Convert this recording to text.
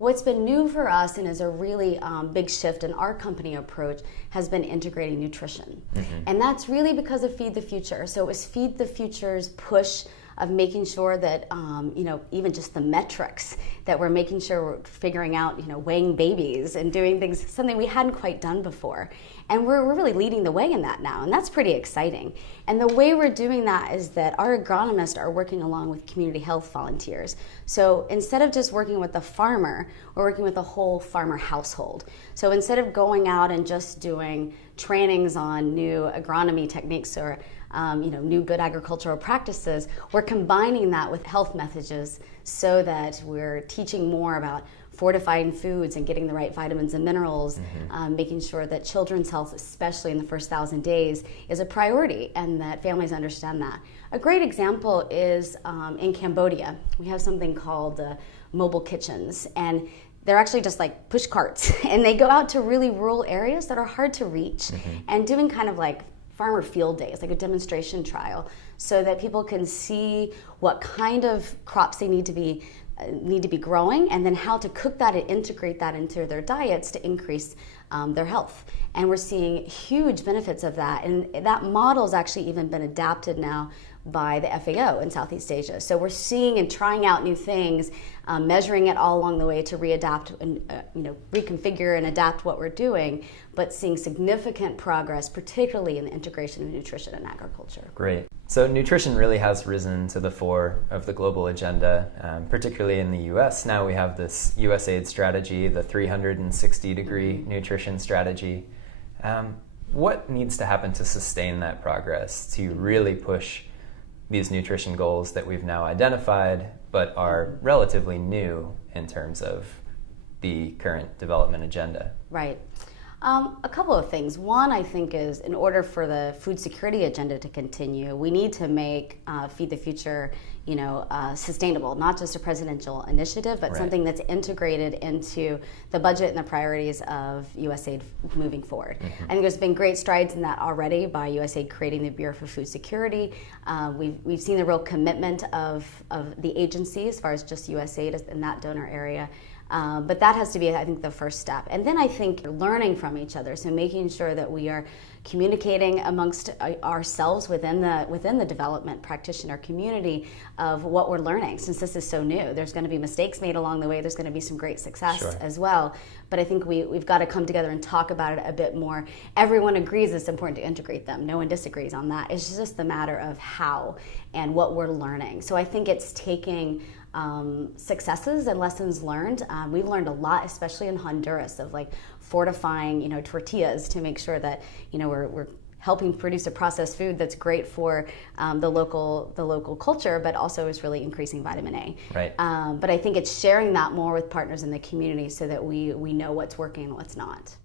What's been new for us and is a really big shift in our company approach has been integrating nutrition. And that's really because of Feed the Future. So it was Feed the Future's push of making sure that, even just the metrics, that we're making sure we're figuring out, weighing babies and doing things, something we hadn't quite done before. And we're really leading the way in that now, and that's pretty exciting. And the way we're doing that is that our agronomists are working along with community health volunteers. So instead of just working with the farmer, we're working with the whole farmer household. So instead of going out and just doing trainings on new agronomy techniques or new good agricultural practices, we're combining that with health messages so that we're teaching more about fortifying foods and getting the right vitamins and minerals, making sure that children's health, especially in the first 1,000 days, is a priority and that families understand that. A great example is in Cambodia. We have something called mobile kitchens, and they're actually just like push carts, and they go out to really rural areas that are hard to reach and doing kind of like farmer field days, like a demonstration trial, so that people can see what kind of crops they need to be growing, and then how to cook that and integrate that into their diets to increase their health. And we're seeing huge benefits of that. And that model has actually even been adapted now by the FAO in Southeast Asia. So we're seeing and trying out new things, measuring it all along the way to readapt and reconfigure and adapt what we're doing, but seeing significant progress, particularly in the integration of nutrition and agriculture. Great. So nutrition really has risen to the fore of the global agenda, particularly in the U.S. Now we have this USAID strategy, the 360-degree nutrition strategy. What needs to happen to sustain that progress, to really push these nutrition goals that we've now identified, but are relatively new in terms of the current development agenda? Right. A couple of things. One, I think, is in order for the food security agenda to continue, we need to make Feed the Future, sustainable, not just a presidential initiative, but something that's integrated into the budget and the priorities of USAID moving forward. I think there's been great strides in that already by USAID creating the Bureau for Food Security. We've seen the real commitment of the agency as far as just USAID in that donor area. But that has to be, I think, the first step. And then I think learning from each other, so making sure that we are communicating amongst ourselves within the development practitioner community of what we're learning. Since this is so new, there's going to be mistakes made along the way. There's going to be some great success as well. But I think we've got to come together and talk about it a bit more. Everyone agrees it's important to integrate them. No one disagrees on that. It's just the matter of how and what we're learning. So I think it's taking successes and lessons learned. We've learned a lot, especially in Honduras, of like fortifying, tortillas to make sure that, we're helping produce a processed food that's great for the local culture, but also is really increasing vitamin A. Right. But I think it's sharing that more with partners in the community so that we know what's working and what's not.